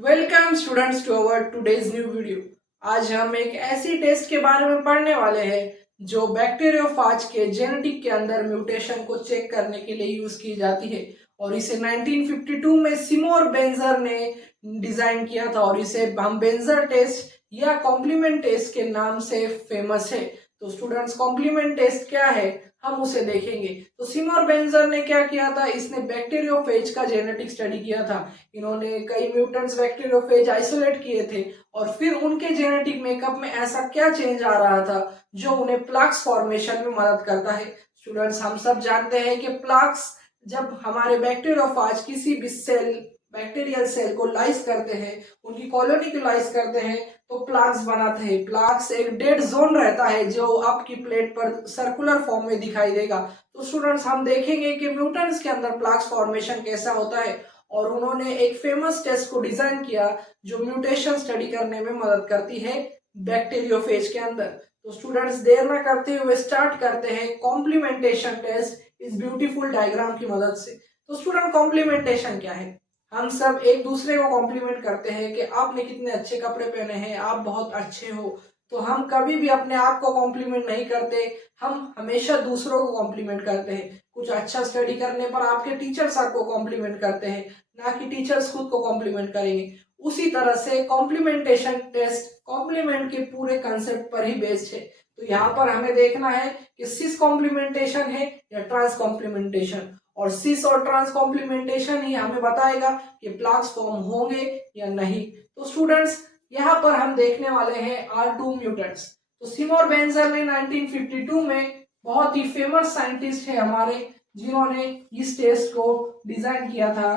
Welcome students to our today's new video. आज हम एक ऐसी टेस्ट के बारे में पढ़ने वाले हैं जो बैक्टीरियोफाज के जेनेटिक के अंदर म्यूटेशन को चेक करने के लिए यूज की जाती है और इसे 1952 में सिमोर बेंजर ने डिजाइन किया था और इसे हम बेंजर टेस्ट या कॉम्प्लीमेंट टेस्ट के नाम से फेमस है। तो स्टूडेंट्स, कॉम्प्लीमेंट टेस्ट क्या है हम उसे देखेंगे। तो सिमोर बेंजर ने क्या किया था, इसने बैक्टीरियोफेज का जेनेटिक स्टडी किया था। इन्होंने कई म्यूटेंट्स बैक्टीरियोफेज आइसोलेट किए थे और फिर उनके जेनेटिक मेकअप में ऐसा क्या चेंज आ रहा था जो उन्हें प्लाक्स फॉर्मेशन में मदद करता है। स्टूडेंट्स, हम सब जानते हैं कि प्लाक्स जब हमारे बैक्टीरियोफाज किसी भी सेल बैक्टीरियल सेल को लाइस करते हैं, उनकी कॉलोनी को लाइस करते हैं तो प्लाक्स बनाते हैं। प्लाक्स एक डेड जोन रहता है जो आपकी प्लेट पर सर्कुलर फॉर्म में दिखाई देगा। तो स्टूडेंट्स, हम देखेंगे कि म्यूटेंट्स के अंदर प्लाक्स फॉर्मेशन कैसा होता है और उन्होंने एक फेमस टेस्ट को डिजाइन किया जो म्यूटेशन स्टडी करने में मदद करती है बैक्टीरियोफेज के अंदर। तो स्टूडेंट्स, देर न करते हुए स्टार्ट करते हैं कॉम्प्लीमेंटेशन टेस्ट इस ब्यूटीफुल डायग्राम की मदद से। तो स्टूडेंट, कॉम्प्लीमेंटेशन क्या है? हम सब एक दूसरे को कॉम्प्लीमेंट करते हैं कि आपने कितने अच्छे कपड़े पहने हैं, आप बहुत अच्छे हो। तो हम कभी भी अपने आप को कॉम्प्लीमेंट नहीं करते, हम हमेशा दूसरों को कॉम्प्लीमेंट करते हैं। कुछ अच्छा स्टडी करने पर आपके टीचर्स आपको कॉम्प्लीमेंट करते हैं, ना कि टीचर्स खुद को कॉम्प्लीमेंट करेंगे। उसी तरह से कॉम्प्लीमेंटेशन टेस्ट कॉम्प्लीमेंट के पूरे कंसेप्ट पर ही बेस्ड है। तो यहाँ पर हमें देखना है कि सिस कॉम्प्लीमेंटेशन है या ट्रांस कॉम्प्लीमेंटेशन, और सिस और ट्रांस कॉम्प्लीमेंटेशन ही हमें बताएगा कि प्लाक्स फॉर्म होंगे या नहीं। तो स्टूडेंट्स, यहाँ पर हम देखने वाले हैं R2 म्यूटेंट्स। तो सिमोर बेंजर ने 1952 में, बहुत ही फेमस साइंटिस्ट है हमारे, जिन्होंने इस टेस्ट को डिजाइन किया था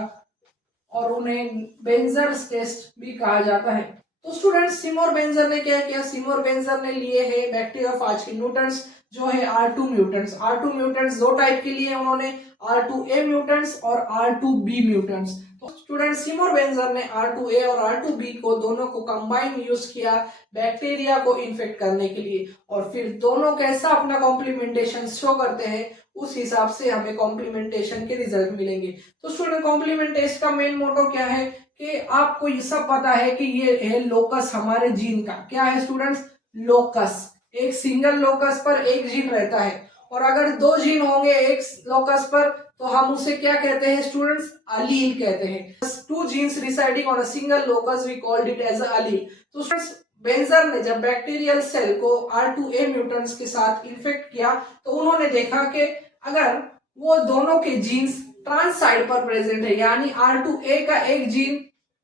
और उन्हें बेंजर टेस्ट भी कहा जाता है। तो स्टूडेंट्स, सिमोर बेंजर ने क्या किया, सिमोर बेंजर ने लिए है बैक्टीरियोफाज के म्यूटेंट्स जो है R2 म्यूटेंट्स। R2 म्यूटेंट्स दो टाइप के लिए उन्होंने, R2A म्यूटेंट्स और R2B म्यूटेंट्स। तो स्टूडेंट, सिमोर बेंजर ने R2A और R2B को दोनों को कंबाइन यूज किया बैक्टीरिया को इन्फेक्ट करने के लिए, और फिर दोनों कैसा अपना कॉम्प्लीमेंटेशन शो करते हैं उस हिसाब से हमें कॉम्प्लीमेंटेशन के रिजल्ट मिलेंगे। तो स्टूडेंट, कॉम्प्लीमेंटेशन का मेन मोटो क्या है कि आपको ये सब पता है कि ये है लोकस हमारे जीन का। क्या है स्टूडेंट्स? लोकस। एक सिंगल लोकस पर एक जीन रहता है, और अगर दो जीन होंगे एक लोकस पर तो हम उसे क्या कहते हैं स्टूडेंट्स? अलील कहते हैं। Two genes residing on a single locus we called it as allele. तो स्टूडेंट्स, बेंजर ने जब बैक्टीरियल सेल को R2A म्यूटेंट्स के साथ इन्फेक्ट किया तो उन्होंने देखा कि अगर वो दोनों के जीन्स ट्रांस साइड पर प्रेजेंट है, यानी R2A का एक जीन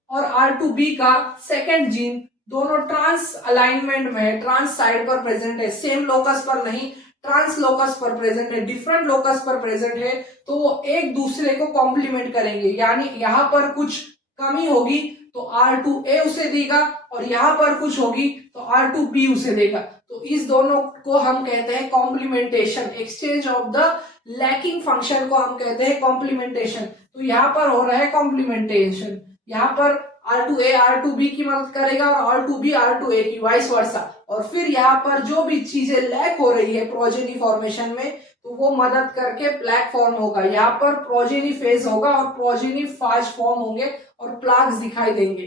और R2B का सेकेंड जीन दोनों ट्रांस अलाइनमेंट में है, ट्रांस साइड पर प्रेजेंट है, सेम लोकस पर नहीं, ट्रांस लोकस पर प्रेजेंट है, डिफरेंट लोकस पर प्रेजेंट है, तो वो एक दूसरे को कॉम्प्लीमेंट करेंगे। यानी यहाँ पर कुछ कमी होगी तो R2A उसे देगा और यहाँ पर कुछ होगी तो R2B उसे देगा। तो इस दोनों को हम कहते हैं complementation, exchange of the lacking function को हम कहते हैं कॉम्प्लीमेंटेशन। तो यहाँ पर हो रहा है कॉम्प्लीमेंटेशन, यहाँ पर R2A R2B की मदद करेगा और R2B R2A की, वाइस वर्सा। और फिर यहाँ पर जो भी चीजें लैक हो रही है प्रोजेनी फॉर्मेशन में तो वो मदद करके प्लैक फॉर्म होगा। यहाँ पर प्रोजेनी फेज होगा और प्रोजेनी फाज फॉर्म होंगे और प्लाक्स दिखाई देंगे।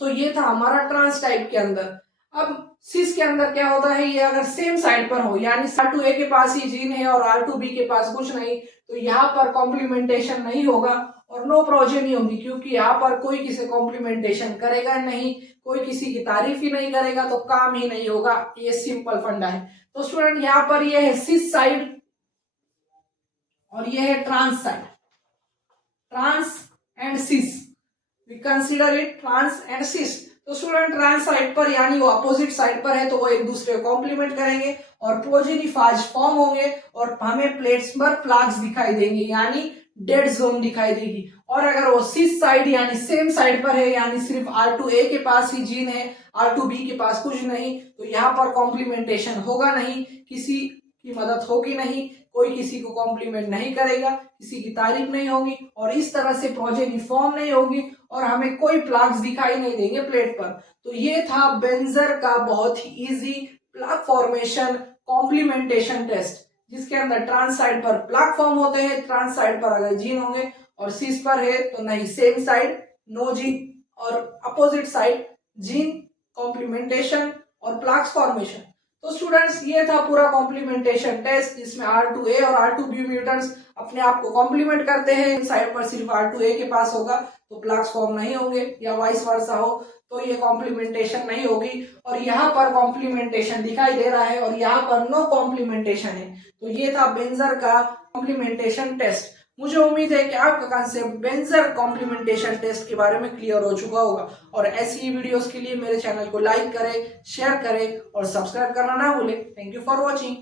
तो ये था हमारा ट्रांस टाइप के अंदर। अब सिस के अंदर क्या होता है, ये अगर सेम साइड पर हो, यानी R2A के पास ही जीन है और R2B के पास कुछ नहीं, तो यहाँ पर कॉम्प्लीमेंटेशन नहीं होगा और नो प्रोजेनी होगी, क्योंकि यहाँ पर कोई किसी कॉम्प्लीमेंटेशन करेगा नहीं, कोई किसी की तारीफ ही नहीं करेगा तो काम ही नहीं होगा। ये सिंपल फंडा है। तो स्टूडेंट, यहाँ पर ये है सिस साइड और ये है trans side, trans and cis, we consider it trans and cis. तो स्टूडेंट, ट्रांस साइड पर यानी वो अपोजिट साइड पर है तो वो एक दूसरे को कॉम्प्लीमेंट करेंगे और प्रोजेनी फाज फॉर्म होंगे और हमें प्लेट्स पर प्लाग्स दिखाई देंगे, यानी डेड जोन दिखाई देगी। और अगर वो सिस साइड यानी सेम साइड पर है, यानी सिर्फ R2A के पास ही जीन है, R2B के पास कुछ नहीं, तो यहाँ पर कॉम्प्लीमेंटेशन होगा नहीं, किसी की मदद होगी नहीं, कोई किसी को कॉम्प्लीमेंट नहीं करेगा, किसी की तारीफ नहीं होगी और इस तरह से प्रोजेनी फॉर्म नहीं होगी और हमें कोई प्लाग्स दिखाई नहीं देंगे प्लेट पर। तो ये था बेंजर का बहुत ही easy plaque formation complementation test, जिसके अंदर ट्रांस साइड पर प्लाग फॉर्म होते हैं, ट्रांस साइड पर अगर जीन होंगे और सिस पर है तो नहीं, सेम साइड नो जीन, और अपोजिट साइड, जीन कॉम्प्लीमेंटेशन और प्लाक्स फॉर्मेशन। तो स्टूडेंट्स ये था पूरा कॉम्प्लीमेंटेशन टेस्ट, जिसमें R2A और R2B म्यूटेंट्स अपने आप को कॉम्प्लीमेंट करते हैं। इन साइड पर सिर्फ R2A के पास होगा तो प्लाक्स फॉर्म नहीं होंगे, या वाइस वर्सा हो तो ये कॉम्प्लीमेंटेशन नहीं होगी। और यहाँ पर कॉम्प्लीमेंटेशन दिखाई दे रहा है और यहाँ पर नो कॉम्प्लीमेंटेशन है। तो ये था बेंजर का कॉम्प्लीमेंटेशन टेस्ट। मुझे उम्मीद है कि आपका कांसेप्ट बेंजर कॉम्प्लीमेंटेशन टेस्ट के बारे में क्लियर हो चुका होगा। और ऐसी ही वीडियोस के लिए मेरे चैनल को लाइक करें, शेयर करें और सब्सक्राइब करना ना भूलें। Thank you for watching.